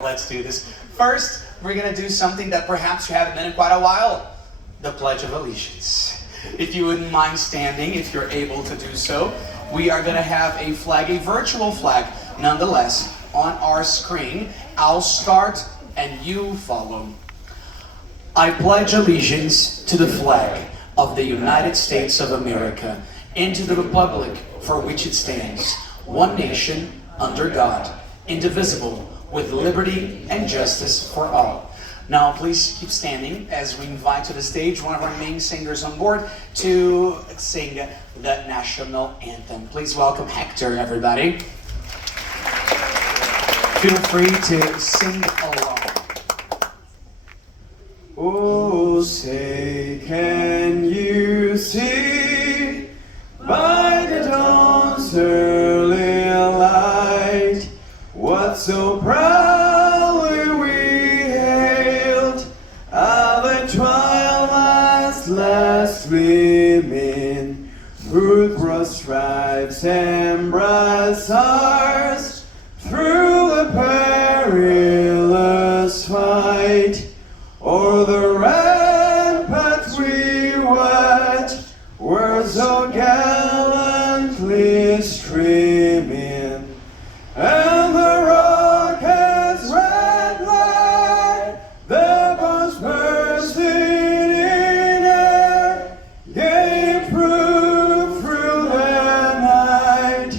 Let's do this. First, we're going to do something that perhaps you haven't done in quite a while. The Pledge of Allegiance. If you wouldn't mind standing, if you're able to do so, we are going to have a flag, a virtual flag, nonetheless, on our screen. I'll start and you follow. I pledge allegiance to the flag of the United States of America and to the republic for which it stands, one nation, under God, indivisible, with liberty and justice for all. Now please keep standing as we invite to the stage one of our main singers on board to sing the national anthem. Please welcome Hector, everybody. Feel free to sing along. Oh, say, can you see by the dawn's early light what so proudly we hailed the twilight's last gleaming through broad stripes and bright stars, through the perilous fight, o'er the rampart we watched, were so gallantly streaming, and the rocket's red light, the bombs bursting in air, gave proof through the night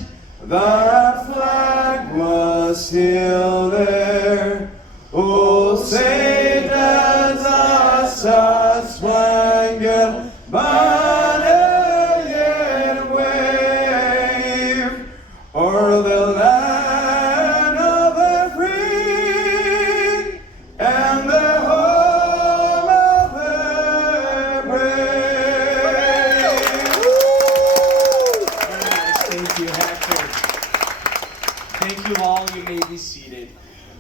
that our flag was still there. Oh, say does our star-spangled banner yet wave o'er the land of the free and the home of the brave? Very nice. Thank you, Hector. Thank you all. You may be seated.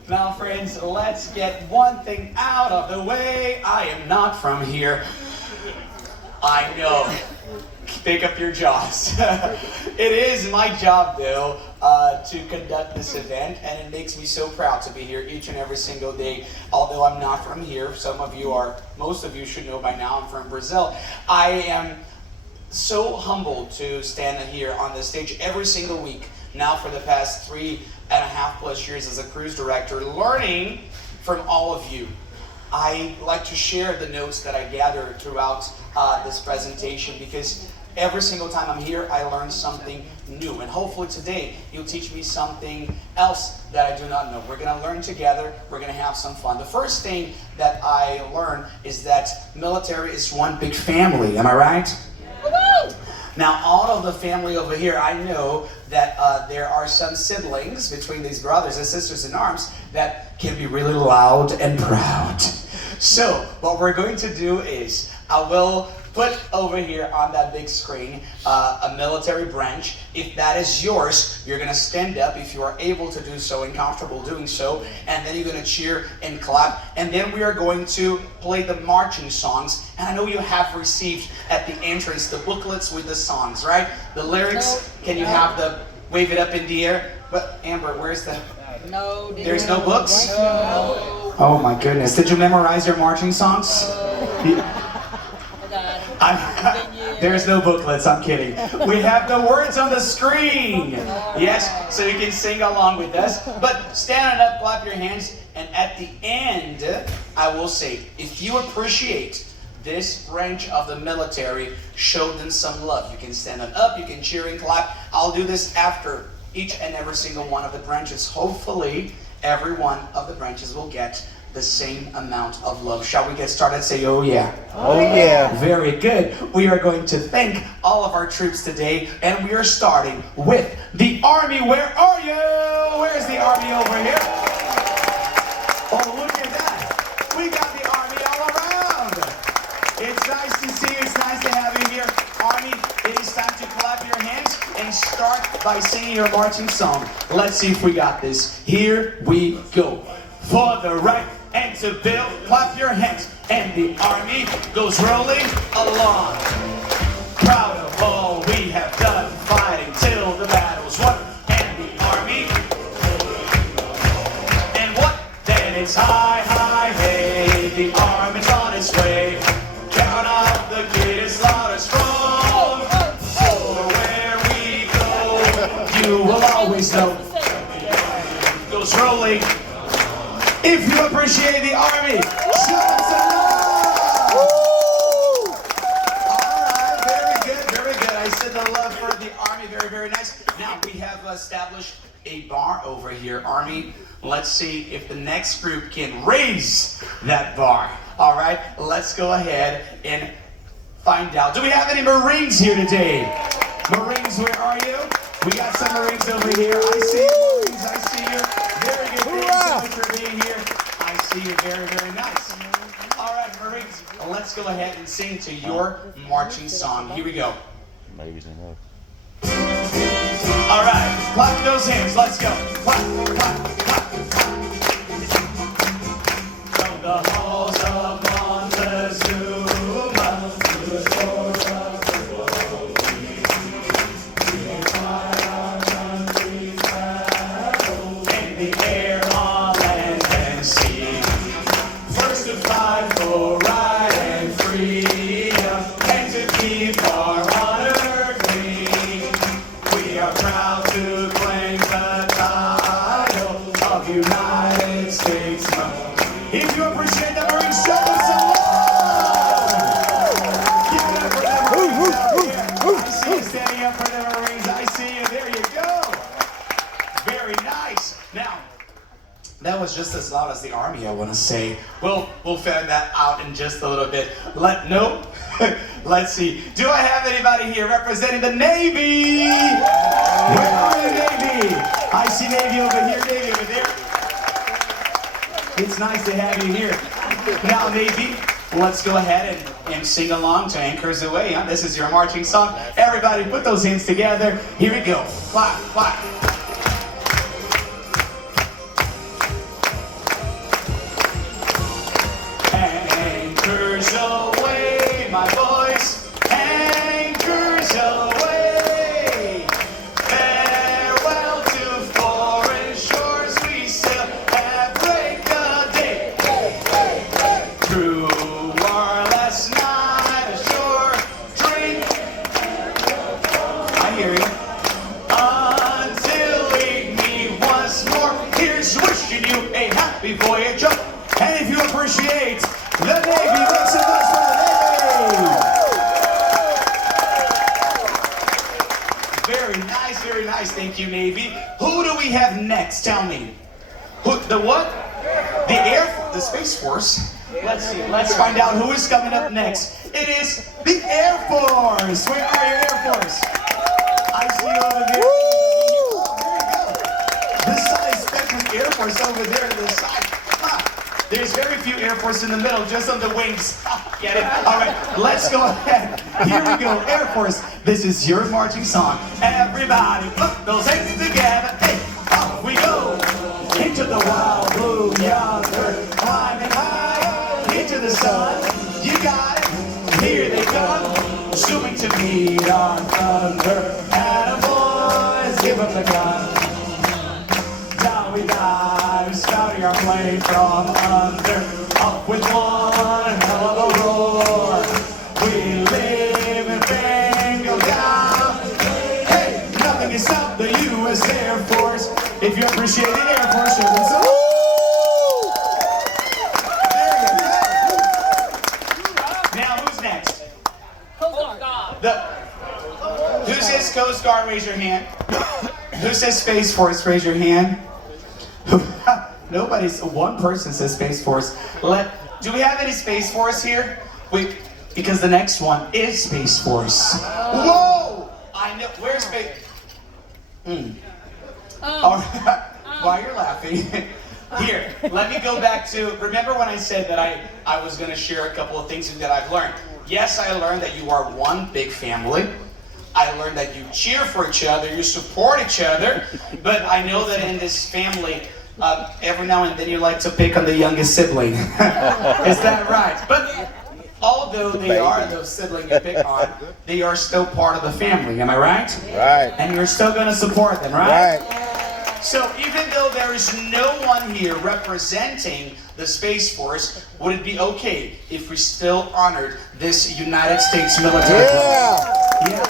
Now, friends, let's get one thing out of the way. I am not from here. I know. Pick up your jaws. It is my job, though, to conduct this event, and it makes me so proud to be here each and every single day. Although I'm not from here, most of you should know by now, I'm from Brazil. I am so humbled to stand here on the stage every single week now for the past 3.5+ years as a cruise director, learning from all of you. I like to share the notes that I gather throughout this presentation, because every single time I'm here, I learn something new. And hopefully today, you'll teach me something else that I do not know. We're going to learn together. We're going to have some fun. The first thing that I learned is that military is one big family. Am I right? Woo-hoo! Now, all of the family over here, I know that there are some siblings between these brothers and sisters in arms that can be really loud and proud. So, what we're going to do is, I will put over here on that big screen a military branch. If that is yours, you're going to stand up if you are able to do so and comfortable doing so, and then you're going to cheer and clap, and then we are going to play the marching songs. And I know you have received at the entrance the booklets with the songs, right? The lyrics. Can you have the wave it up in the air? But Amber, where's the... No. There's no books? No. Oh my goodness. Did you memorize your marching songs? There's no booklets, I'm kidding. We have the words on the screen. Yes, so you can sing along with us. But stand up, clap your hands, and at the end, I will say, if you appreciate this branch of the military, show them some love. You can stand on up, you can cheer and clap. I'll do this after each and every single one of the branches. Hopefully, every one of the branches will get the same amount of love. Shall we get started? Say, oh yeah. Oh yeah. Very good. We are going to thank all of our troops today, and we are starting with the Army. Where are you? Where's the Army over here? Oh, look at that. We got the Army all around. It's nice to see you. It's nice to have you here. Army, it is time to clap your hands and start by singing your marching song. Let's see if we got this. Here we go. For the right and to build, clap your hands, and the Army goes rolling along. Proud of all we have done, fighting till the battle's won, and the Army, and what they it's high, high, hey, the army's on its way. Count out the greatest, loudest, strong. For where we go, you will always know. Goes rolling. If you appreciate the army, show them some love. Alright, very good, very good. I said the love for the army, very, very nice. Now we have established a bar over here, Army. Let's see if the next group can raise that bar. Alright, let's go ahead and find out. Do we have any Marines here today? Marines, where are you? We got some Marines over here. I see you, Marines, I see you. Very good, thank you so much for being here. I see you, very, very nice. Alright, Marines, let's go ahead and sing to your marching song. Here we go. Maybe enough. Alright, clap those hands, let's go. Clap, clap, clap, clap. From the halls of Montezuma to the shores of the world, we fight our country's battle in the air, on land and sea. First to fight for right and freedom, and to keep our honor clean. We are proud to claim the title of United States. If you appreciate the Marines, show them some love! Give it up for the Marines out here. I see you standing up for the Marines. I see you. There you go. Very nice. Now, that was just as loud as the Army, I want to say. We'll fan that out in just a little bit. Nope. Let's see. Do I have anybody here representing the Navy? Where are the Navy? I see Navy over here, Navy over there. It's nice to have you here. Now, Navy, let's go ahead and sing along to Anchors Away. Huh? This is your marching song. Everybody put those hands together. Here we go. Clap, clap. Anchors away, my boys. Anchors away. Farewell to foreign shores. We sail at break of day. Through our last night ashore, drink. I hear you. Until we meet once more. Here's wishing you a happy voyage up. And if you appreciate the Navy, make some noise for the Navy! Very nice, very nice. Thank you, Navy. Who do we have next? Tell me. Who? The what? The Space Force. Let's see. Let's find out who is coming up next. It is the Air Force. Where are you, Air Force? I see you over there. Oh, there you go. This side is Spectrum Air Force over there to the side. There's very few Air Force in the middle, just on the wings. Get it? All right, let's go ahead. Here we go, Air Force. This is your marching song. Everybody put those hands together. Hey, off we go. Into the wild blue yonder. Climbing high into the sun. You got it. Here they come. Zooming to meet our thunder. Attaboys, give them the gun. Down we dive, spouting our plane from under. Up with one hell of a roar. We live and bang, go down. Hey, nothing can stop the U.S. Air Force. If you appreciate the Air Force, show them some. There you go. Now, who's next? Coast Guard. Who says Coast Guard? Raise your hand. Who says Space Force? Raise your hand. Nobody's. One person says Space Force. Do we have any Space Force here? Wait, because the next one is Space Force. Whoa! I know. Where's Space? All right. While you're laughing, here, let me go back to. Remember when I said that I was going to share a couple of things that I've learned? Yes, I learned that you are one big family. I learned that you cheer for each other, you support each other, but I know that in this family, every now and then you like to pick on the youngest sibling. Is that right? But although they are the sibling you pick on, they are still part of the family, am I right? Right. And you're still going to support them, right? Right. So even though there is no one here representing the Space Force, would it be okay if we still honored this United States military? Yeah.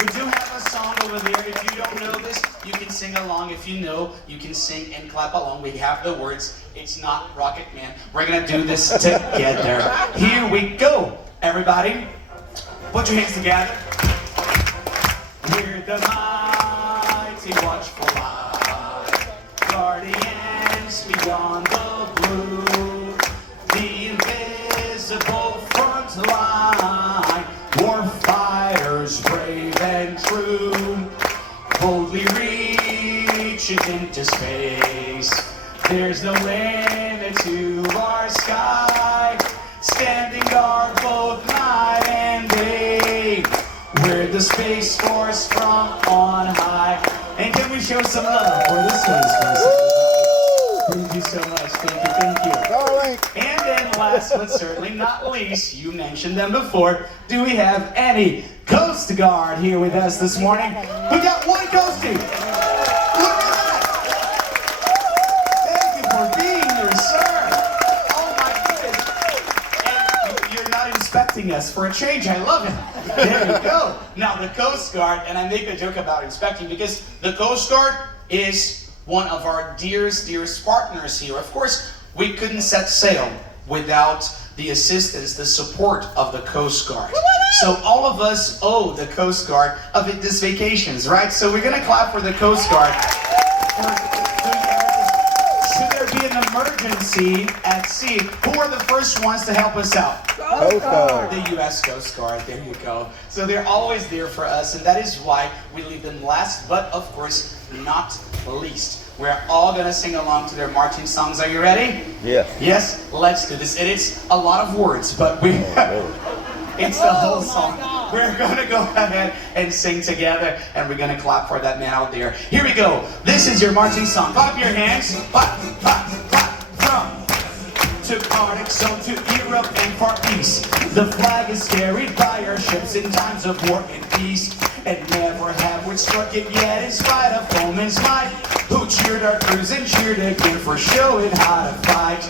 We do have a song over there. If you don't know this, you can sing along. If you know, you can sing and clap along. We have the words. It's not Rocket Man. We're gonna do this together. Here we go, everybody. Put your hands together. We're the mighty watchful eye, guardians beyond the blue, the invisible front line, war fighters brave and true, boldly reaching into space. There's no limit to our sky, standing guard both night and day. We're the Space Force from on high. And can we show some love for the Space Force? Thank you so much. Thank you. And then last but certainly not least, you mentioned them before. Do we have any Coast Guard here with us this morning? We got one Coastie. Look at that. Thank you for being here, sir. Oh my goodness. And you're not inspecting us for a change. I love it. There you go. Now the Coast Guard, and I make a joke about inspecting because the Coast Guard is one of our dearest partners here. Of course, we couldn't set sail without the assistance, the support of the Coast Guard. So all of us owe the Coast Guard of this vacations, right? So we're gonna clap for the Coast Guard. Should there be an emergency at sea, who are the first ones to help us out? Coast Guard. The U.S. Coast Guard, there you go. So they're always there for us, and that is why we leave them last, but of course, not least. We're all gonna sing along to their marching songs. Are you ready? Yeah. Yes, let's do this. It is a lot of words, but it's the whole song. We're gonna go ahead and sing together, and we're gonna clap for that man out there. Here we go. This is your marching song. Clap your hands. Clap, clap, clap. From to Arctic zone to Europe and Far East. The flag is carried by our ships in times of war and peace. And never have we struck it yet in spite of foeman's might, who cheered our crews and cheered again for showing how to fight.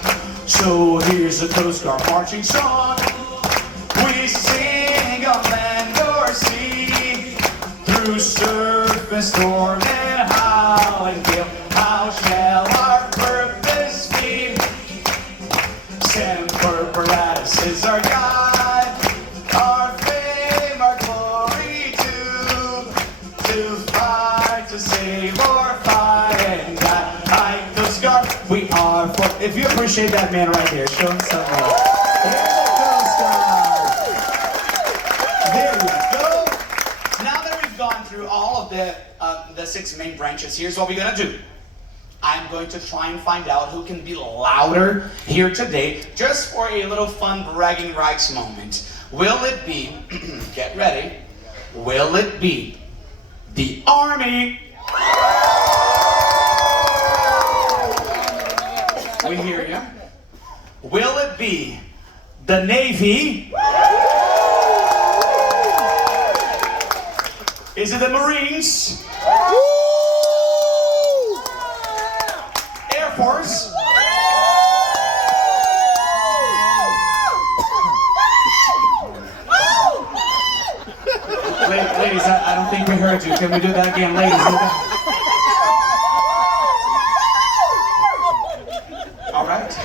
So here's a Coast Guard marching song. We sing on land or sea, through surf and storm and howling gale. How shall our purpose be? Semper Paratus is our guide, our fame, our glory to fight, to save or fight and die. I, Coast Guard, we are for. If you appreciate that man right there, show him some love. There's the Coast Guard. There we go. Now that we've gone through all of the 6 main branches, here's what we're gonna do. I'm going to try and find out who can be louder here today, just for a little fun bragging rights moment. Will it be, get ready, will it be the Army? We hear you. Will it be the Navy? Is it the Marines? Air Force? Ladies, I don't think we heard you. Can we do that again, ladies? All right.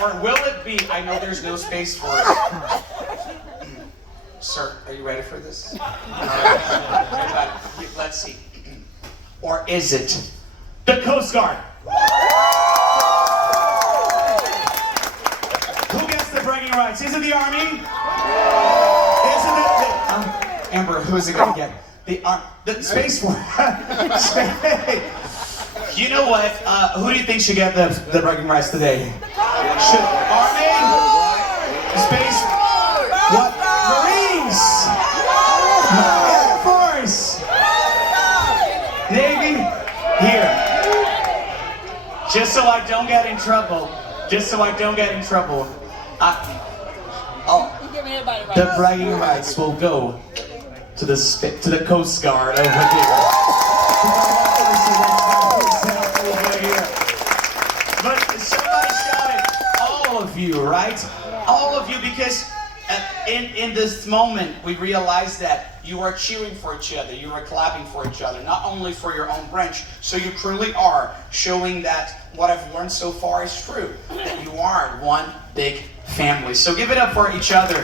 Or will it be, I know there's no Space Force. Sir, are you ready for this? Let's see. Or is it the Coast Guard? Who gets the bragging rights? Is it the Army? Is it the Amber, who is it going to get? The Space Force. You know what? Who do you think should get the bragging rights today? Army? Space? What? Marines? Air Force? Navy? Here. Just so I don't get in trouble. The bragging rights will go to the Coast Guard over here. That's yourself over here. But somebody shouted, all of you, right? All of you, because in this moment, we realize that you are cheering for each other, you are clapping for each other, not only for your own branch. So you truly are showing that what I've learned so far is true, that you are one big family. So give it up for each other.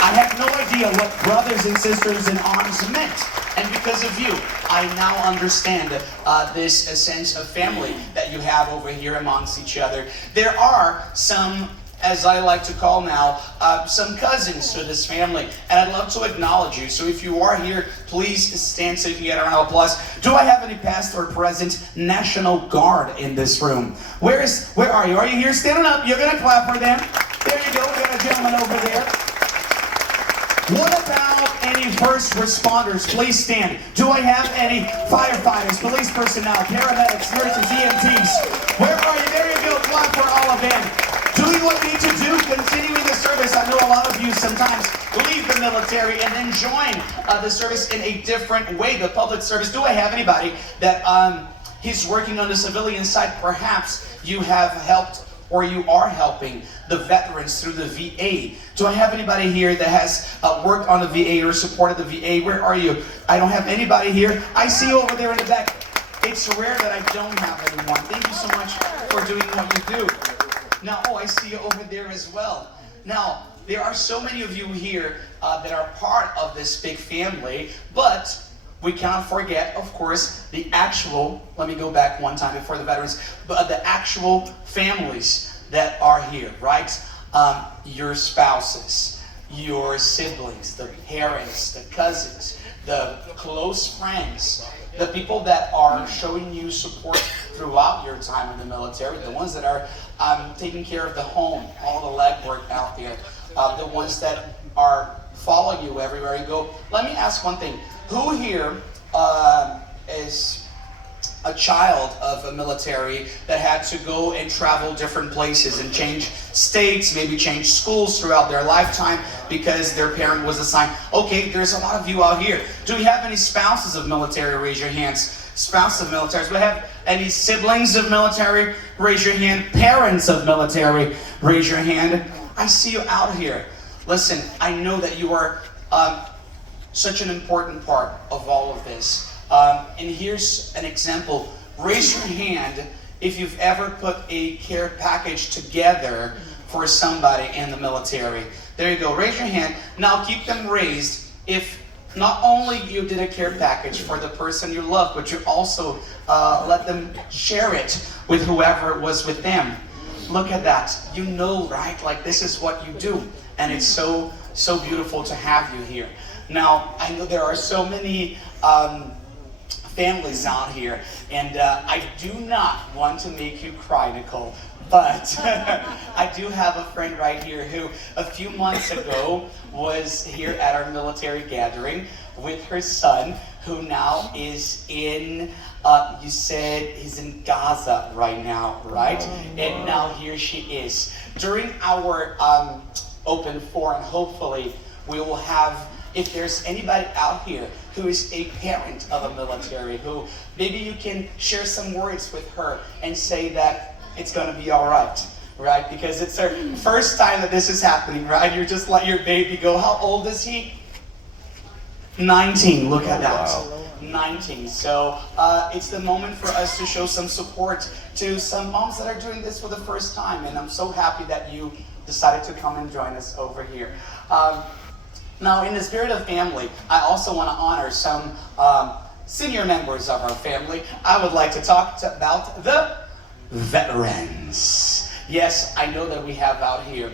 I had no idea what brothers and sisters in arms meant. And because of you, I now understand this sense of family that you have over here amongst each other. There are some, as I like to call now, some cousins to this family, and I'd love to acknowledge you. So if you are here, please stand so you can get a round of applause. Do I have any past or present National Guard in this room? Where are you? Are you here? Standing up. You're gonna clap for them. There you go. We got a gentleman over there. What about any first responders? Please stand. Do I have any firefighters, police personnel, paramedics, nurses, EMTs? Where are you? There you go. Clap for all of them. Doing what we need to do, continuing the service. I know a lot of you sometimes leave the military and then join the service in a different way, the public service. Do I have anybody that he's working on the civilian side? Perhaps you have helped or you are helping the veterans through the VA. Do I have anybody here that has worked on the VA or supported the VA? Where are you? I don't have anybody here. I see you over there in the back. It's rare that I don't have anyone. Thank you so much for doing what you do. Now, I see you over there as well. Now, there are so many of you here that are part of this big family, but we cannot forget, of course, the actual, let me go back one time before the veterans, but the actual families that are here, right? Your spouses, your siblings, the parents, the cousins, the close friends, the people that are showing you support throughout your time in the military, the ones that are taking care of the home, all the legwork out there, the ones that are following you everywhere you go. Let me ask one thing. Who here is a child of a military that had to go and travel different places and change states, maybe change schools throughout their lifetime because their parent was assigned? Okay, there's a lot of you out here. Do we have any spouses of military? Raise your hands. Spouses of military. Do we have any siblings of military? Raise your hand. Parents of military? Raise your hand. I see you out here. Listen, I know that you are such an important part of all of this. And here's an example. Raise your hand if you've ever put a care package together for somebody in the military. There you go. Raise your hand. Now keep them raised if not only you did a care package for the person you love, but you also let them share it with whoever was with them. Look at that. You know, right? Like, this is what you do. And it's so beautiful to have you here. Now, I know there are so many families out here, and I do not want to make you cry, Nicole, but I do have a friend right here who a few months ago was here at our military gathering with her son, who now is in, you said he's in Gaza right now, right? And now here she is. During our open forum, hopefully we will have, if there's anybody out here who is a parent of a military, who maybe you can share some words with her and say that it's going to be all right? Because it's her first time that this is happening, right? You're just let your baby go. How old is he? 19. Look at that. Wow. 19. So it's the moment for us to show some support to some moms that are doing this for the first time. And I'm so happy that you decided to come and join us over here. Now, in the spirit of family, I also want to honor some senior members of our family. I would like to talk about the veterans. Yes, I know that we have out here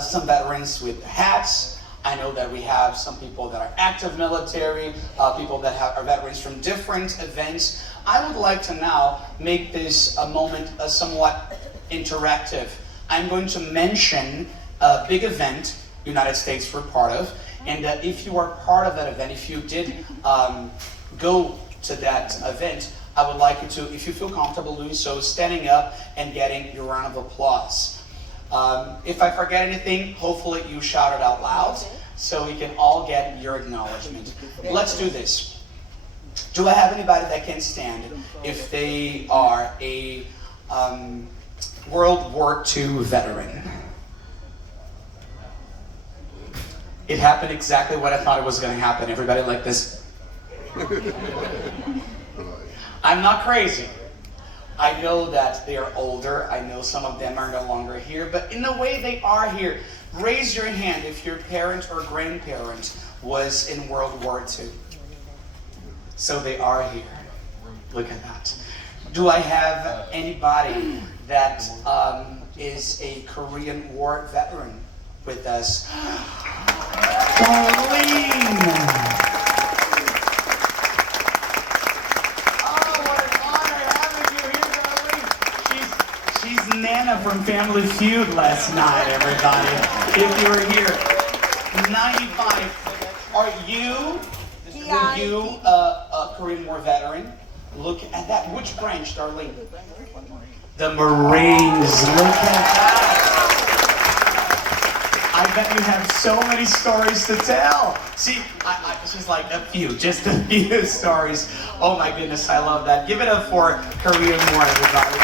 some veterans with hats. I know that we have some people that are active military, people that are veterans from different events. I would like to now make this a moment somewhat interactive. I'm going to mention a big event United States were part of, and if you are part of that event, if you did go to that event, I would like you to, if you feel comfortable doing so, standing up and getting your round of applause. If I forget anything, hopefully you shout it out loud so we can all get your acknowledgement. Let's do this. Do I have anybody that can stand if they are a World War II veteran? It happened exactly what I thought it was going to happen. Everybody like this. I'm not crazy. I know that they are older. I know some of them are no longer here, but in a way they are here. Raise your hand if your parent or grandparent was in World War II. So they are here. Look at that. Do I have anybody that is a Korean War veteran with us? Darlene! Oh, what an honor having you here, Darlene. She's Nana from Family Feud last night, everybody. If you were here. 95. Are you a Korean War veteran? Look at that. Which branch, Darlene? The Marines. Look at that. I bet you have so many stories to tell. See, she's like just a few stories. Oh my goodness, I love that. Give it up for Korean War, everybody.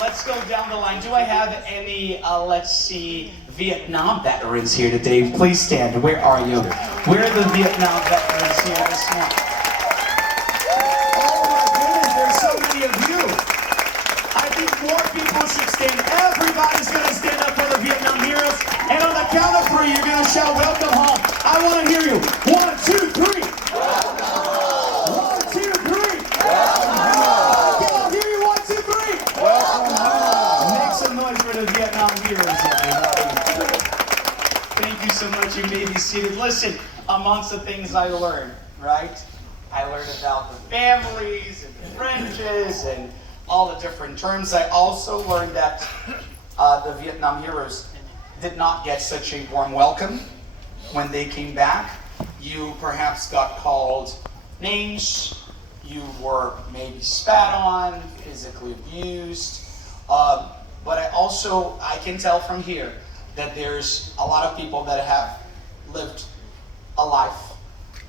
Let's go down the line. Do I have any, let's see, Vietnam veterans here today? Please stand. Where are you? Where are the Vietnam veterans here this morning? Oh my goodness, there's so many of you. I think more people should stand. Everybody's going to stand up for the Vietnam heroes. And on the count of 3, you're going to shout, welcome home. I want to hear you. 1, 2, 3. Welcome home. 1, 2, 3. Welcome home. Can I hear you? 1, 2, 3. Welcome home. Make some noise for the Vietnam heroes, everybody. Thank you so much. You may be seated. Listen, amongst the things I learned, right? I learned about the families and the Frenches and all the different terms. I also learned that the Vietnam heroes did not get such a warm welcome when they came back. You perhaps got called names. You were maybe spat on, physically abused. But I can tell from here that there's a lot of people that have lived a life.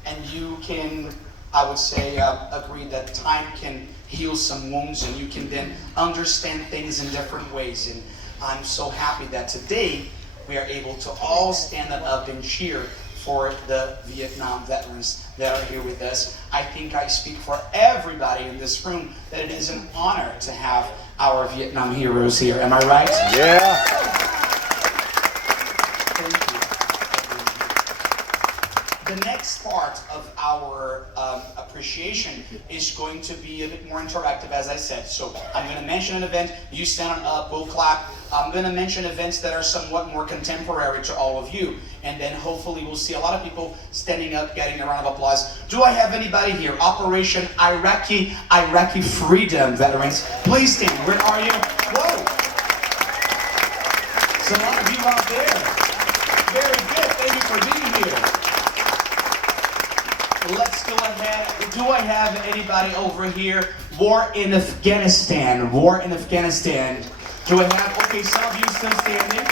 And you can, I would say, agree that time can heal some wounds and you can then understand things in different ways. And I'm so happy that today we are able to all stand up and cheer for the Vietnam veterans that are here with us. I think I speak for everybody in this room that it is an honor to have our Vietnam heroes here. Am I right? Yeah. The next part of our appreciation is going to be a bit more interactive, as I said. So I'm going to mention an event, you stand up, we'll clap. I'm going to mention events that are somewhat more contemporary to all of you. And then hopefully we'll see a lot of people standing up, getting a round of applause. Do I have anybody here? Operation Iraqi Freedom veterans. Please stand. Where are you? Whoa! So a lot of you out there. Very good. Thank you for being here. Let's go ahead. Do I have anybody over here? War in Afghanistan. War in Afghanistan. Do I have? Okay, some of you still standing.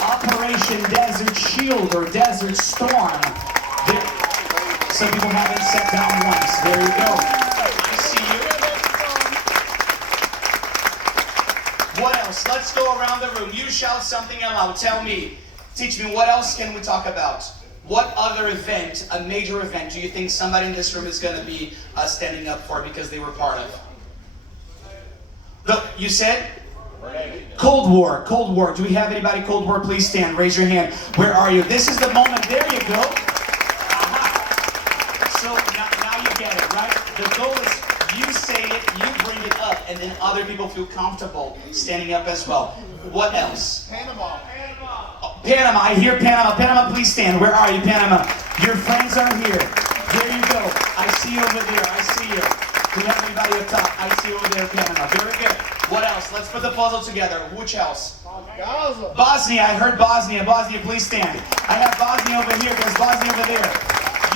Operation Desert Shield or Desert Storm. Some people haven't sat down once. There you go. I see you. What else? Let's go around the room. You shout something aloud. Tell me. Teach me, what else can we talk about? What other event, a major event, do you think somebody in this room is going to be standing up for because they were part of? You said? Cold War. Cold War. Do we have anybody Cold War? Please stand. Raise your hand. Where are you? This is the moment. There you go. So now you get it, right? The goal is you say it, you bring it up, and then other people feel comfortable standing up as well. What else? Panama. Panama, I hear Panama. Panama, please stand. Where are you, Panama? Your friends are here. There you go. I see you over there. I see you. Do we have anybody up top? I see you over there, Panama. Very good. What else? Let's put the puzzle together. Which else? Bosnia. I heard Bosnia. Bosnia, please stand. I have Bosnia over here. There's Bosnia over there.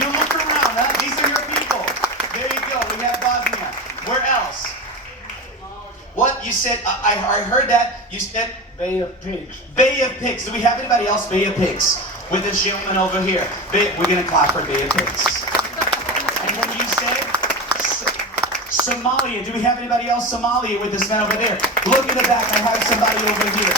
You look around, huh? These are your people. There you go. We have Bosnia. Where else? What? You said, I heard that. You said Bay of Pigs. Bay of Pigs. Do we have anybody else? Bay of Pigs. with this gentleman over here. We're gonna clap for Beatrix. And then you said Somalia. Do we have anybody else Somalia with this man over there? Look in the back. I have somebody over here.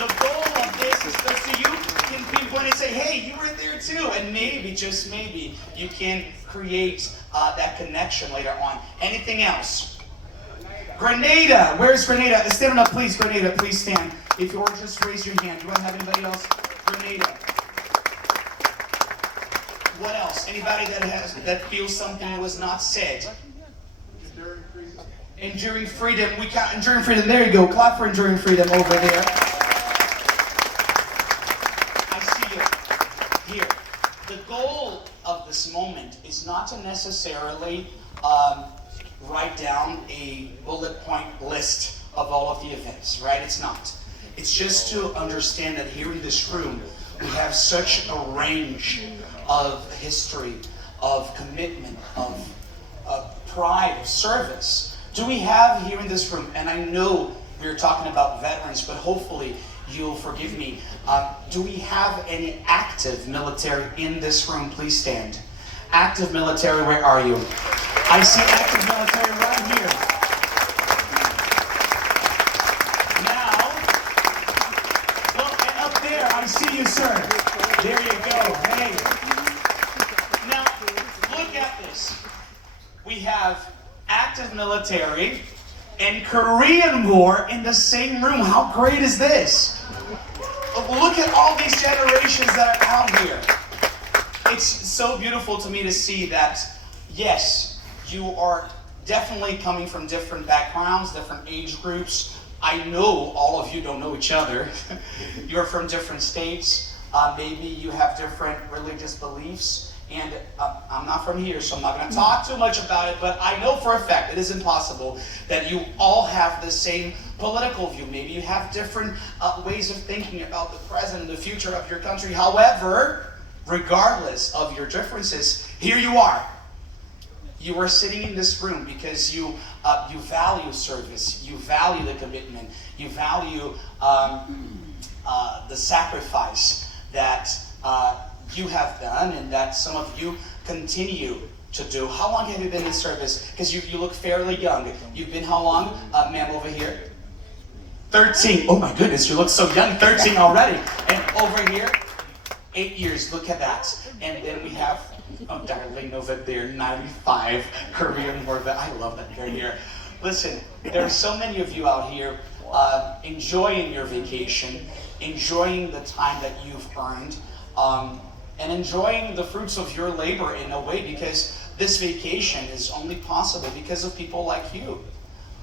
The goal of this is so you can pinpoint and say, hey, you were there too. And maybe, just maybe, you can create that connection later on. Anything else? Grenada. Where's Grenada? Stand up, please. Grenada, please stand. If you are, just raise your hand. Do I have anybody else? Grenada. What else? Anybody that feels something was not said? Enduring freedom. We got enduring freedom. There you go. Clap for enduring freedom over there. I see you here. The goal of this moment is not to necessarily write down a bullet point list of all of the events, right? It's not. It's just to understand that here in this room, we have such a range of history, of commitment, of pride, of service. Do we have here in this room, and I know we're talking about veterans, but hopefully you'll forgive me, do we have any active military in this room? Please stand. Active military, where are you? I see active military right here. Now, look, and up there, I see you, sir. There you go. Hey. Now, look at this. We have active military and Korean War in the same room. How great is this? Look at all these generations that are out here. It's so beautiful to me to see that, yes, you are definitely coming from different backgrounds, different age groups. I know all of you don't know each other. You're from different states. Maybe you have different religious beliefs. And I'm not from here, so I'm not going to talk too much about it, but I know for a fact it is impossible that you all have the same political view. Maybe you have different ways of thinking about the present and the future of your country. However, regardless of your differences, here you are. You are sitting in this room because you value service, you value the commitment, you value the sacrifice that you have done and that some of you continue to do. How long have you been in service? Because you look fairly young. You've been how long, ma'am, over here? 13. Oh my goodness, you look so young. 13 already. And over here, 8 years. Look at that. And then we have, oh darling, over there, 95 Korean War vet. I love that right here. Listen, there are so many of you out here enjoying your vacation, enjoying the time that you've earned, and enjoying the fruits of your labor in a way, because this vacation is only possible because of people like you.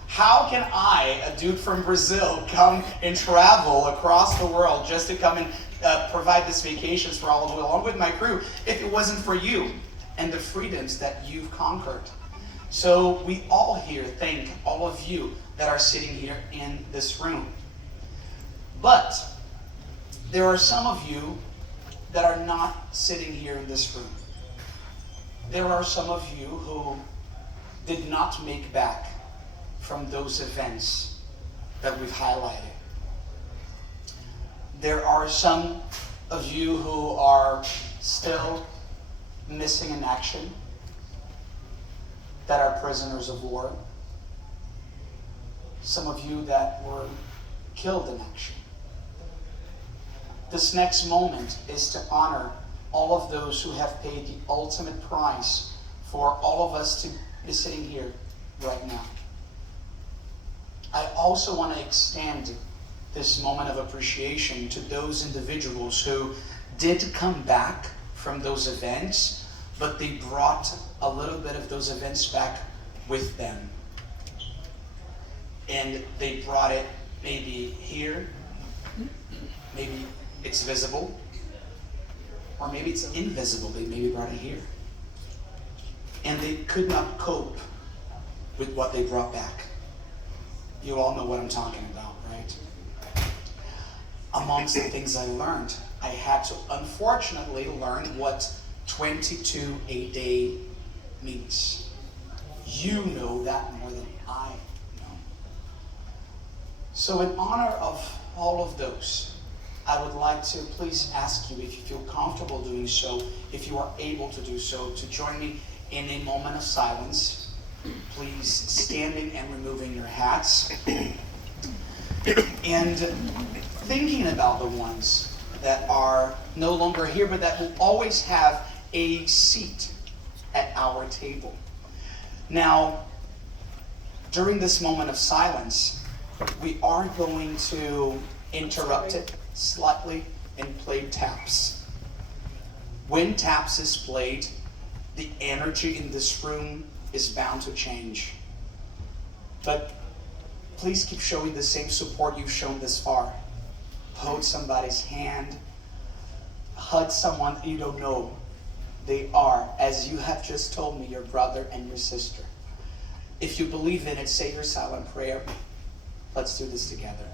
How can I, a dude from Brazil, come and travel across the world just to come and provide this vacations for all of you, along with my crew, if it wasn't for you and the freedoms that you've conquered? So we all here thank all of you that are sitting here in this room. But there are some of you that are not sitting here in this room. There are some of you who did not make back from those events that we've highlighted. There are some of you who are still missing in action, that are prisoners of war. Some of you that were killed in action. This next moment is to honor all of those who have paid the ultimate price for all of us to be sitting here right now. I also want to extend this moment of appreciation to those individuals who did come back from those events, but they brought a little bit of those events back with them. And they brought it maybe here, maybe it's visible, or maybe it's invisible. They maybe brought it here. And they could not cope with what they brought back. You all know what I'm talking about, right? Amongst the things I learned, I had to unfortunately learn what 22 a day means. You know that more than I know. So in honor of all of those I would like to please ask you, if you feel comfortable doing so, if you are able to do so, to join me in a moment of silence. Please standing and removing your hats. And thinking about the ones that are no longer here, but that will always have a seat at our table. Now, during this moment of silence, we are going to interrupt it slightly and play taps. When taps is played, the energy in this room is bound to change. But please keep showing the same support you've shown this far. Hold somebody's hand, hug someone you don't know. They are, as you have just told me, your brother and your sister. If you believe in it, say your silent prayer. Let's do this together.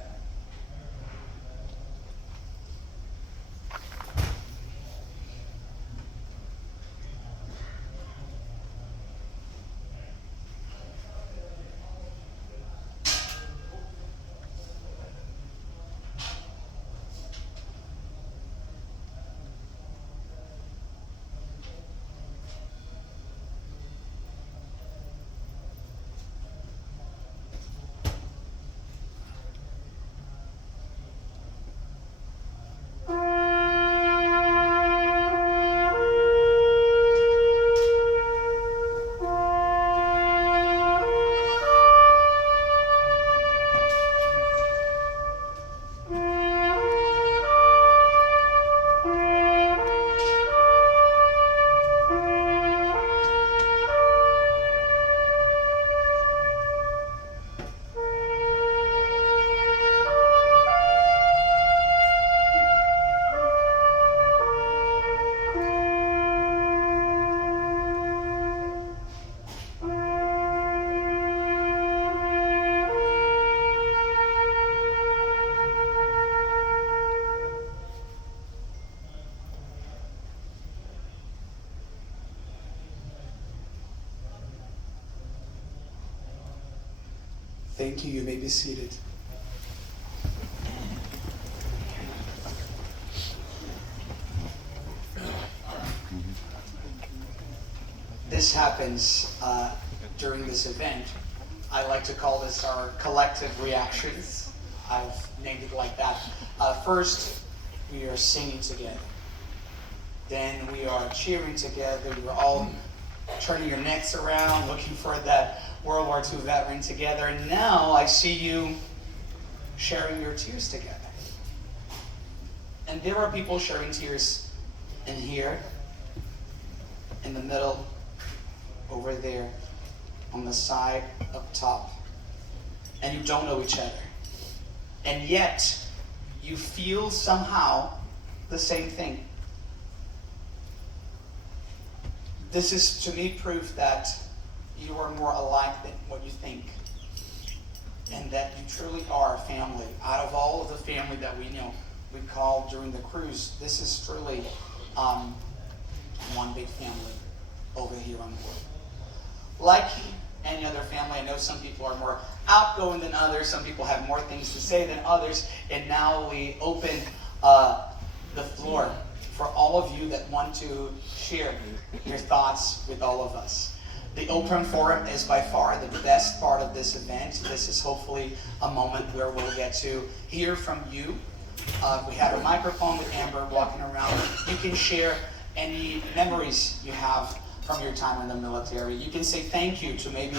Thank you. You may be seated. This happens during this event. I like to call this our collective reactions. I've named it like that. First, we are singing together. Then we are cheering together. We're all turning your necks around, looking for that World War II veteran together. And now I see you sharing your tears together. And there are people sharing tears in here, in the middle, over there, on the side, up top. And you don't know each other. And yet, you feel somehow the same thing. This is, to me, proof that you are more alike than what you think. And that you truly are a family. Out of all of the family that we know, we call during the cruise, this is truly one big family over here on board. Like any other family, I know some people are more outgoing than others, some people have more things to say than others, and now we open the floor for all of you that want to share your thoughts with all of us. The open forum is by far the best part of this event. This is hopefully a moment where we'll get to hear from you. We have a microphone with Amber walking around. You can share any memories you have from your time in the military. You can say thank you to maybe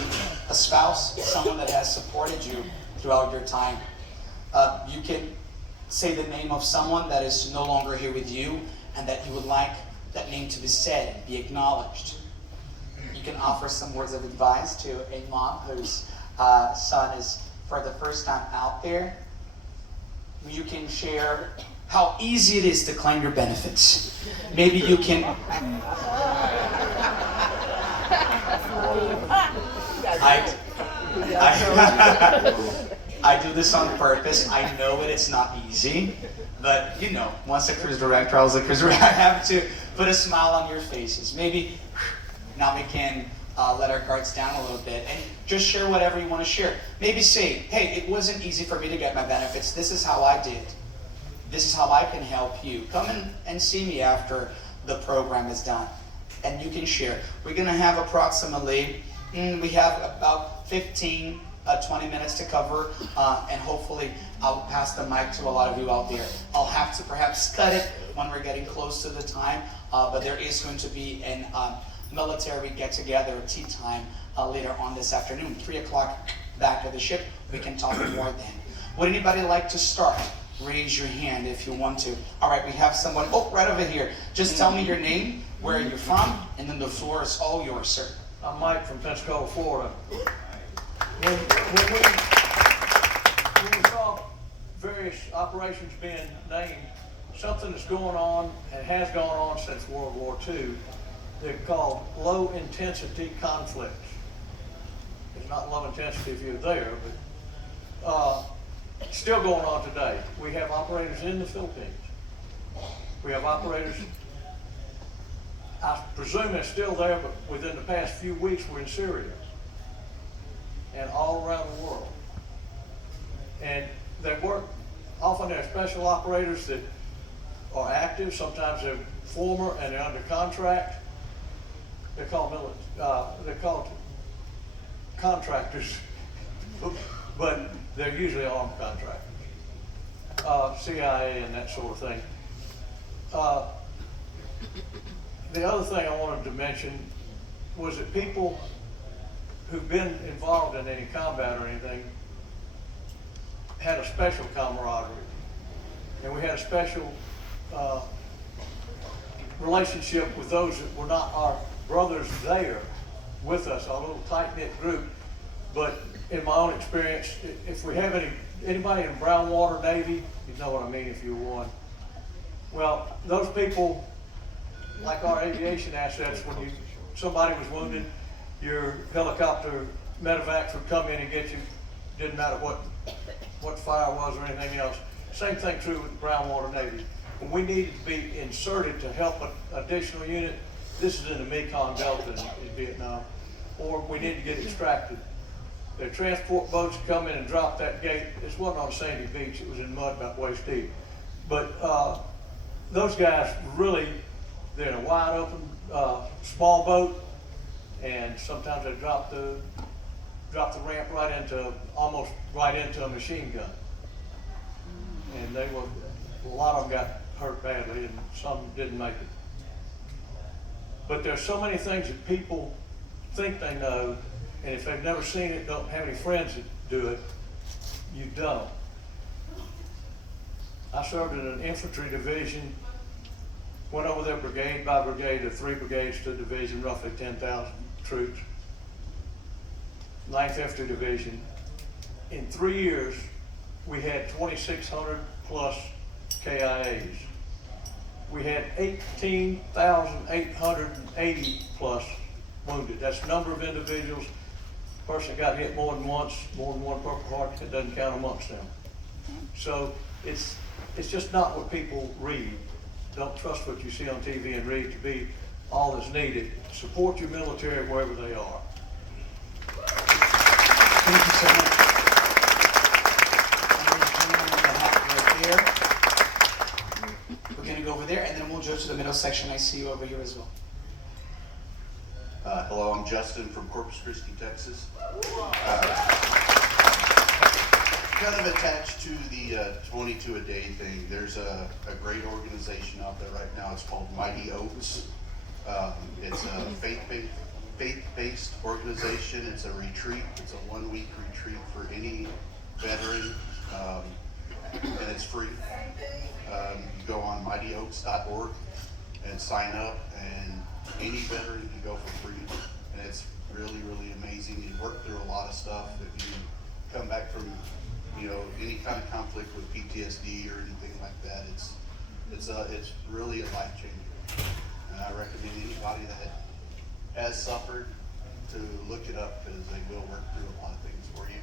a spouse, someone that has supported you throughout your time. You can say the name of someone that is no longer here with you and that you would like that name to be said, be acknowledged. You can offer some words of advice to a mom whose son is for the first time out there. You can share how easy it is to claim your benefits. Maybe you can... I do this on purpose. I know it's not easy, but you know, once a cruise director, I was a cruise director, I have to put a smile on your faces. Maybe now we can let our guards down a little bit and just share whatever you want to share. Maybe say, hey, it wasn't easy for me to get my benefits. This is how I did. this is how I can help you. Come in and see me after the program is done, and you can share. We're gonna have approximately, we have about 15, 20 minutes to cover, and hopefully I'll pass the mic to a lot of you out there. I'll have to perhaps cut it when we're getting close to the time, but there is going to be an military get-together, tea time, later on this afternoon, 3 o'clock back of the ship. We can talk more then. Would anybody like to start? Raise your hand if you want to. All right, we have someone, right over here. Just tell me your name, where you're from, and then the floor is all yours, sir. I'm Mike from Pensacola, Florida. When we saw various operations being named, something that's going on and has gone on since World War II, they're called low-intensity conflicts. It's not low intensity if you're there, but still going on today. We have operators in the Philippines. We have operators, I presume they're still there, but within the past few weeks we're in Syria and all around the world. And they work, often they're special operators that are active, sometimes they're former and they're under contract. They're called contractors, but they're usually armed contractors, CIA and that sort of thing. The other thing I wanted to mention was that people who've been involved in any combat or anything had a special camaraderie, and we had a special relationship with those that were not our brothers there with us, our little tight-knit group. But in my own experience, if we have anybody in brown water Navy, you know what I mean if you're one. Well, those people, like our aviation assets, when somebody was wounded, your helicopter medevacs would come in and get you. Didn't matter what the fire was or anything else. Same thing true with brown water Navy. When we needed to be inserted to help an additional unit, this is in the Mekong Delta in Vietnam, or we need to get extracted. The transport boats come in and drop that gate. This wasn't on a sandy beach, it was in mud about waist deep. But those guys really, they're in a wide open, small boat, and sometimes they drop the ramp almost right into a machine gun. And a lot of them got hurt badly and some didn't make it. But there's so many things that people think they know, and if they've never seen it, don't have any friends that do it, you don't. I served in an infantry division, went over there brigade by brigade, or 3 brigades to a division, roughly 10,000 troops. 9th Infantry Division. In 3 years, we had 2,600 plus KIAs. We had 18,880 plus wounded. That's the number of individuals. Person got hit more than once, more than one Purple Heart. It doesn't count amongst them. So it's just not what people read. Don't trust what you see on TV and read to be all that's needed. Support your military wherever they are. Thank you so much. Right there. We're going to go over there, and then we'll go to the middle section. I see you over here as well. Hello, I'm Justin from Corpus Christi, Texas. Kind of attached to the 22 a day thing. There's a great organization out there right now. It's called Mighty Oaks. It's a faith-based organization. It's a retreat. It's a 1-week retreat for any veteran, and it's free. You go on mightyoaks.org and sign up, and any veteran can go for free. And it's really, really amazing. You work through a lot of stuff. If you come back from, any kind of conflict with PTSD or anything like that, it's really a life changer. And I recommend anybody that has suffered to look it up, because they will work through a lot of things for you.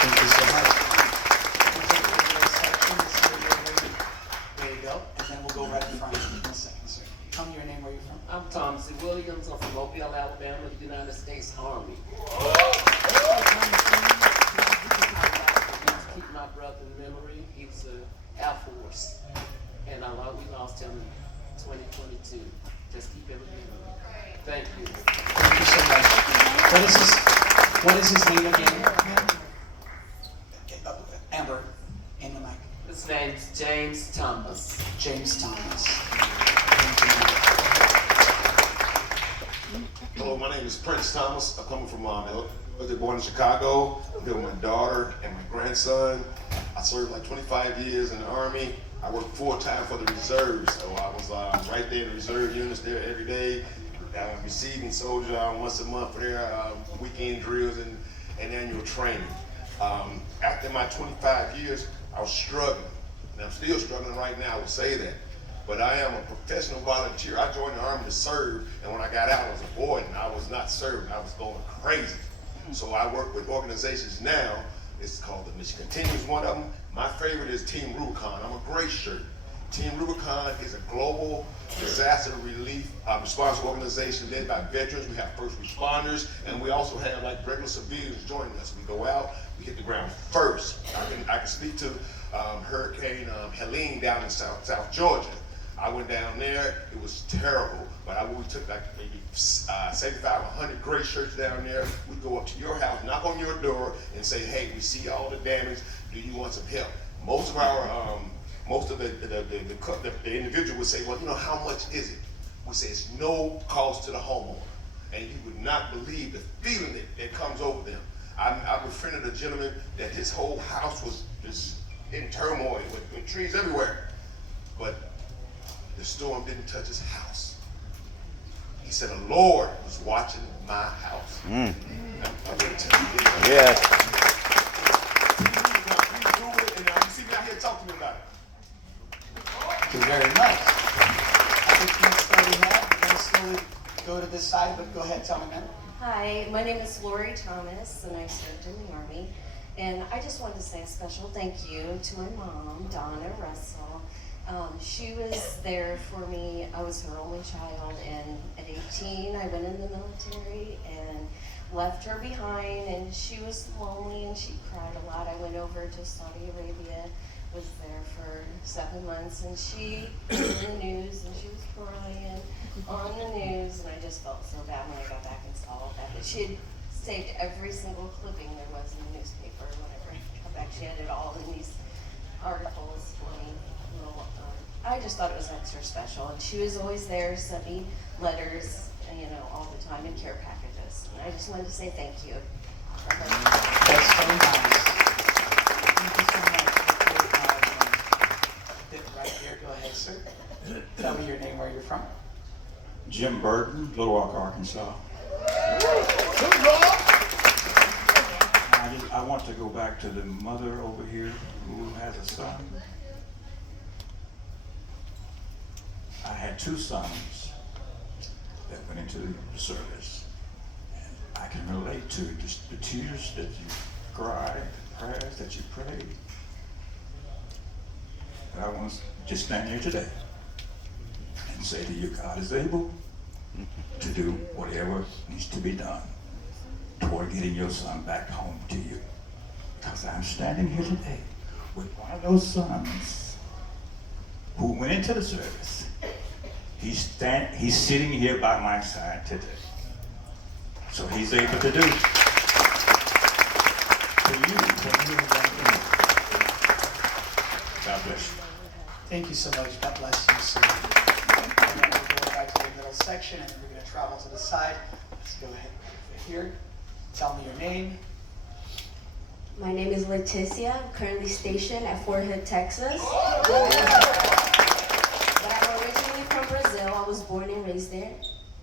Thank you so much. There you go. And then we'll go right in front of you in a second, sir. Tell me your name, where you're from. I'm Thomas Williams. I'm from Mobile, Alabama, the United States Army. Keep my brother in memory. Air Force. And we lost him in 2022. Just keep him in mind. Thank you. Thank you so much. What is his name again? Amber, in the mic. His name's James Thomas. James Thomas. Hello, my name is Prince Thomas. I'm coming from, I was born in Chicago. I'm here with my daughter and my grandson. I served like 25 years in the Army. I worked full-time for the reserves, so I was right there in the reserve units there every day, receiving soldiers once a month for their weekend drills and annual training. After my 25 years, I was struggling, and I'm still struggling right now, I will say that. But I am a professional volunteer. I joined the Army to serve, and when I got out, I was a boy, and I was not serving. I was going crazy. So I work with organizations now. It's called the Mission Continues, one of them. My favorite is Team Rubicon. I'm a gray shirt. Team Rubicon is a global disaster relief response organization led by veterans. We have first responders, and we also have like regular civilians joining us. We go out, we hit the ground first. I can speak to Hurricane Helene down in South Georgia. I went down there, it was terrible, but we took like maybe 75, 100 gray shirts down there. We go up to your house, knock on your door, and say, hey, we see all the damage, do you want some help? Most of the individual would say, well, you know, how much is it? We say it's no cost to the homeowner. And you would not believe the feeling that comes over them. I befriended a gentleman that his whole house was just in turmoil with trees everywhere. But the storm didn't touch his house. He said, the Lord was watching my house. Mm. Yes. Yes. See me out here, talk to me about it. Thank you very much. I think next story we have, we're going to slowly go to this side, but go ahead, tell me, man. Hi, my name is Lori Thomas, and I served in the Army. And I just wanted to say a special thank you to my mom, Donna Russell. She was there for me. I was her only child, and at 18, I went in the military and left her behind, and she was lonely and she cried a lot. I went over to Saudi Arabia, was there for 7 months, and she was in the news, and she was crying on the news, and I just felt so bad when I got back and saw all that. But she had saved every single clipping there was in the newspaper. Whenever I got back, she had it all in these articles for me. I just thought it was extra special, and she was always there, sent me letters, you know, all the time, and care packages. And I just wanted to say thank you. That's so nice. Thank you so much. Bit right here, go ahead, sir. Tell me your name, where you're from. Jim Burton, Little Rock, Arkansas. I want to go back to the mother over here who has a son. I had 2 sons that went into the service, and I can relate to just the tears that you cried, the prayers that you prayed. But I want to just stand here today and say to you, God is able to do whatever needs to be done toward getting your son back home to you. Because I'm standing here today with one of those sons who went into the service. He's sitting here by my side today. So he's able to do to you what you God bless you. Thank you so much. God bless you, sir. And then we'll go back to the middle section, and then we're going to travel to the side. Let's go ahead here. Tell me your name. My name is Leticia. I'm currently stationed at Fort Hood, Texas. But I'm originally from Brazil. I was born and raised there.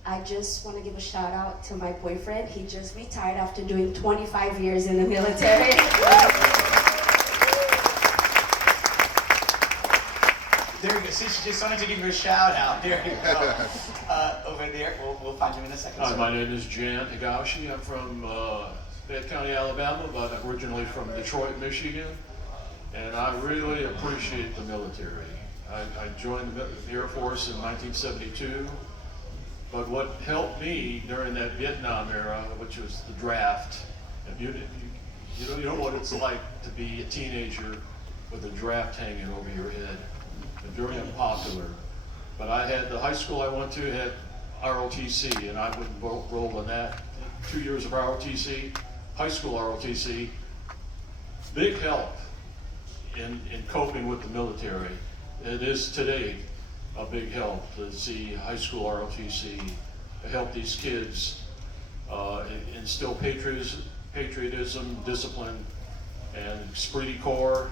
I just want to give a shout out to my boyfriend. He just retired after doing 25 years in the military. There you go. See, she just wanted to give you a shout out. There you go. Over there, we'll find you in a second. Hi, my name is Jan Higashi. I'm from Fayette County, Alabama, but I'm originally from Detroit, Michigan. And I really appreciate the military. I joined the Air Force in 1972. But what helped me during that Vietnam era, which was the draft, and you don't know what it's like to be a teenager with a draft hanging over your head. Very unpopular. But I had the high school I went to had ROTC, and I would enroll in that. 2 years of ROTC, high school ROTC. Big help in coping with the military. It is today a big help to see high school ROTC help these kids instill patriotism, discipline, and esprit de corps.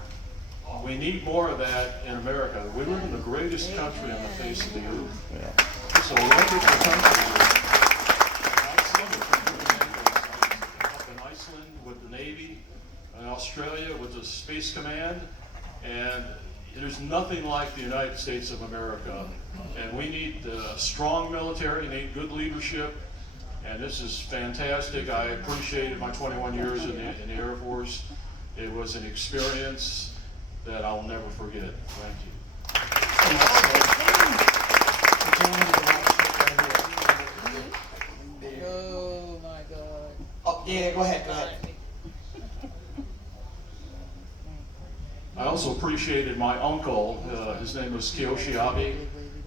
We need more of that in America. We live in the greatest country on the face of the earth. It's a wonderful country. Up in Iceland with the Navy, in Australia with the Space Command, and there's nothing like the United States of America. And we need a strong military, need good leadership, and this is fantastic. I appreciated my 21 years in the Air Force. It was an experience that I'll never forget. Thank you. Oh my God. Oh, yeah, go ahead. I also appreciated my uncle. His name was Kiyoshi Abe,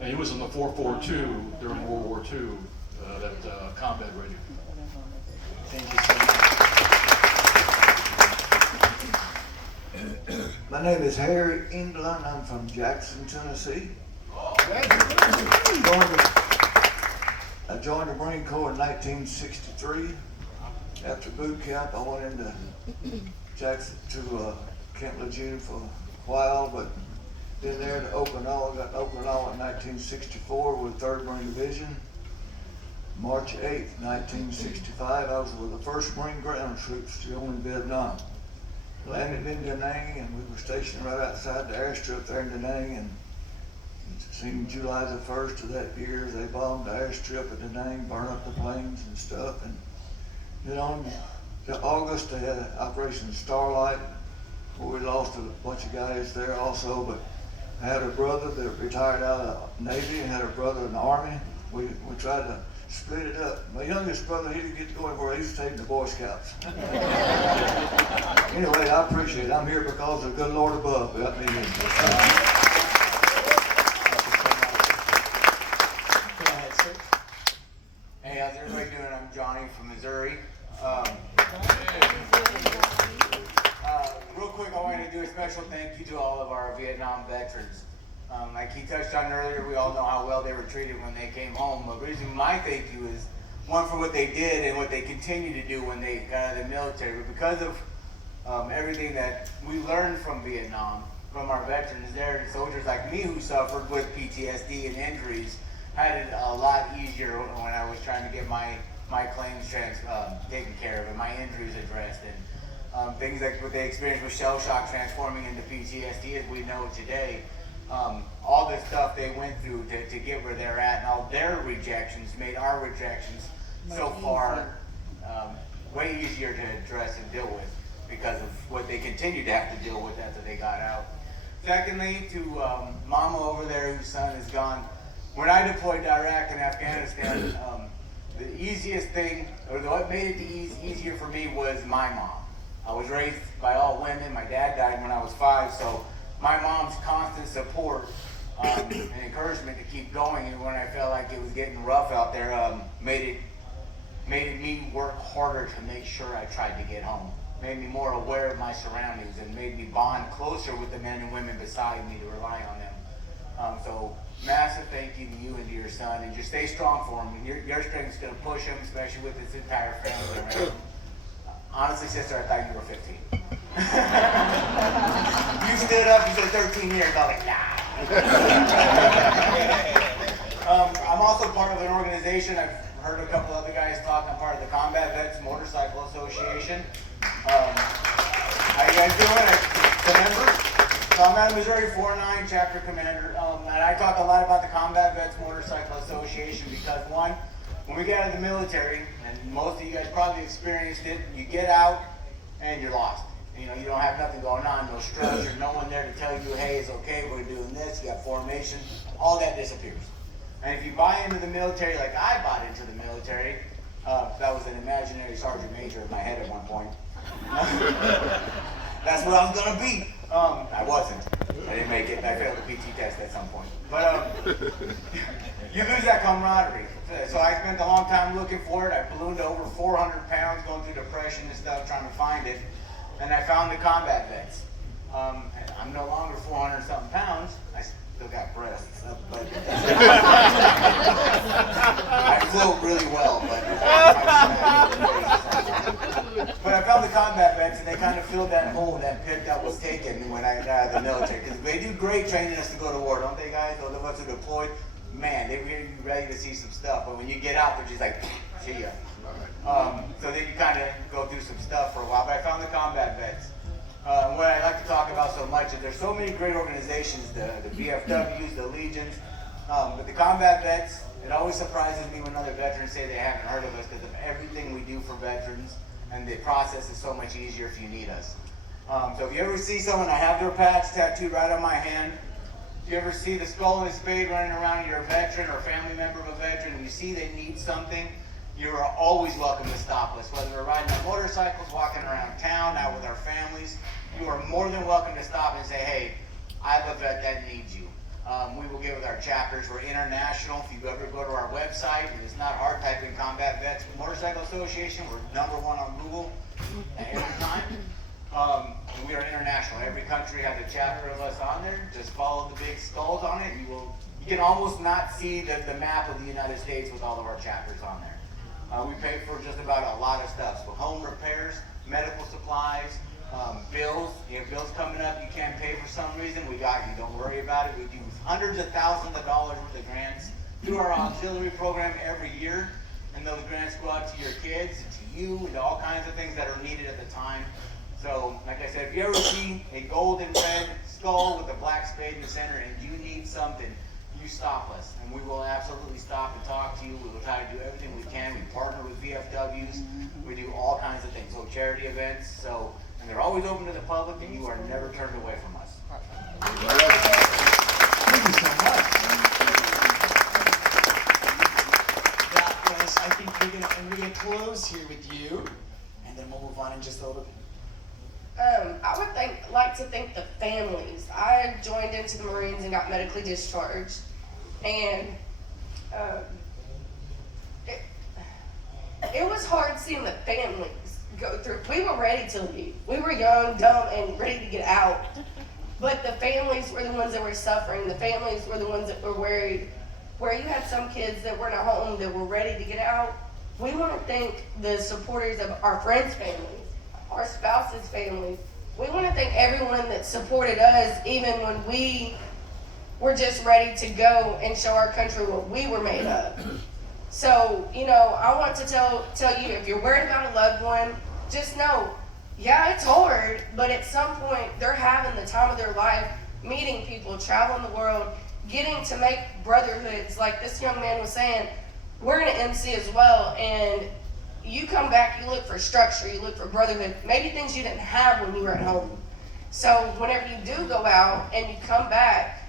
and he was in the 442 during World War II at combat radio. Thank you so much. My name is Harry England. I'm from Jackson, Tennessee. I joined the Marine Corps in 1963. After boot camp, I went into Jackson to Camp Lejeune for a while, but then there to Okinawa. Got to Okinawa in 1964 with 3rd Marine Division. March 8th, 1965, I was with the 1st Marine Ground Troops still in Vietnam. Landed in Da Nang, and we were stationed right outside the airstrip there in Da Nang, and it seemed July the 1st of that year, they bombed the airstrip at Da Nang, burned up the planes and stuff, and then on to August, they had Operation Starlight, where we lost a bunch of guys there also, but I had a brother that retired out of the Navy and had a brother in the Army. We tried to split it up. My youngest brother, he didn't get to go anywhere. He was taking the Boy Scouts. Anyway, I appreciate it. I'm here because the good Lord above got me here. Go ahead, sir. Hey, how's everybody doing? I'm Johnny from Missouri. Real quick, I wanted to do a special thank you to all of our Vietnam veterans. Like he touched on earlier, we all know how well they were treated when they came home. But the reason my thank you is, one, for what they did and what they continue to do when they got out of the military. But because of everything that we learned from Vietnam, from our veterans there, and soldiers like me who suffered with PTSD and injuries, had it a lot easier when I was trying to get my claims taken care of and my injuries addressed. And things like what they experienced with shell shock transforming into PTSD as we know it today. All the stuff they went through to get where they're at, and all their rejections made our rejections so far way easier to address and deal with because of what they continue to have to deal with after they got out. Secondly, to Mama over there whose son is gone. When I deployed to Iraq and Afghanistan, the easiest thing, or what made it easier for me was my mom. I was raised by all women. My dad died when I was 5, so my mom's constant support and encouragement to keep going, and when I felt like it was getting rough out there, made me work harder to make sure I tried to get home. Made me more aware of my surroundings and made me bond closer with the men and women beside me to rely on them. So massive thank you to you and to your son, and just stay strong for him. And your strength's going to push him, especially with his entire family around him. Honestly, sister, I thought you were 15. You stood up, you said 13 years. I was like, nah. I'm also part of an organization. I've heard a couple other guys talk. I'm part of the Combat Vets Motorcycle Association. How you guys doing? Remember? So I'm at a Missouri 4-9 chapter commander, and I talk a lot about the Combat Vets Motorcycle Association because, one, when we get out of the military, and most of you guys probably experienced it, you get out and you're lost. You know, you don't have nothing going on, no structure, no one there to tell you, hey, it's okay, we're doing this, you got formation, all that disappears. And if you buy into the military like I bought into the military, that was an imaginary sergeant major in my head at one point. That's what I was gonna be. I wasn't. I didn't make it. I failed the PT test at some point. But you lose that camaraderie. So I spent a long time looking for it. I ballooned over 400 pounds, going through depression and stuff, trying to find it. And I found the combat vets. I'm no longer 400 something pounds. I still got breasts, but I float really well. But I found the combat vets, and they kind of filled that hole, that pit that was taken when I got out of the military. Because they do great training us to go to war, don't they, guys? Those of us who deployed, man, they really be ready to see some stuff. But when you get out, they're just like, see ya. So then you kind of go through some stuff for a while. But I found the combat vets. What I like to talk about so much is there's so many great organizations, the VFWs, the Legions, but the combat vets, it always surprises me when other veterans say they haven't heard of us because of everything we do for veterans, and the process is so much easier if you need us. So if you ever see someone, I have their patch tattooed right on my hand. If you ever see the skull and the spade running around, you're a veteran or a family member of a veteran, and you see they need something, you are always welcome to stop us. Whether we're riding our motorcycles, walking around town, out with our families, you are more than welcome to stop and say, hey, I have a vet that needs you. We will get with our chapters. We're international. If you ever go to our website, and it's not hard, type in Combat Vets Motorcycle Association. We're #1 on Google every time. And we are international. Every country has a chapter of us on there. Just follow the big skulls on it. You can almost not see the map of the United States with all of our chapters on there. We pay for just about a lot of stuff. So home repairs, medical supplies, bills. You have bills coming up you can't pay for some reason, we got you. Don't worry about it. We do hundreds of thousands of dollars worth of grants through our auxiliary program every year. And those grants go out to your kids, to you, and to all kinds of things that are needed at the time. So, like I said, if you ever see a gold and red skull with a black spade in the center and you need something, you stop us, and we will absolutely stop and talk to you. We will try to do everything we can. We partner with VFWs. We do all kinds of things, so charity events. And they're always open to the public, and you are never turned away from us. Thank you so much. That was, I think we're gonna close here with you, and then we'll move on in just a little bit. I would like to thank the families. I joined into the Marines and got medically discharged, and it was hard seeing the families go through. We were ready to leave. We were young, dumb, and ready to get out. But the families were the ones that were suffering. The families were the ones that were worried. Where you had some kids that weren't at home that were ready to get out. We want to thank the supporters of our friends' families, our spouses' families. We want to thank everyone that supported us even when we were just ready to go and show our country what we were made of. So, I want to tell you, if you're worried about a loved one, just know, yeah, it's hard, but at some point, they're having the time of their life, meeting people, traveling the world, getting to make brotherhoods. Like this young man was saying, we're in an MC as well, and you come back, you look for structure, you look for brotherhood, maybe things you didn't have when you were at home. So whenever you do go out and you come back,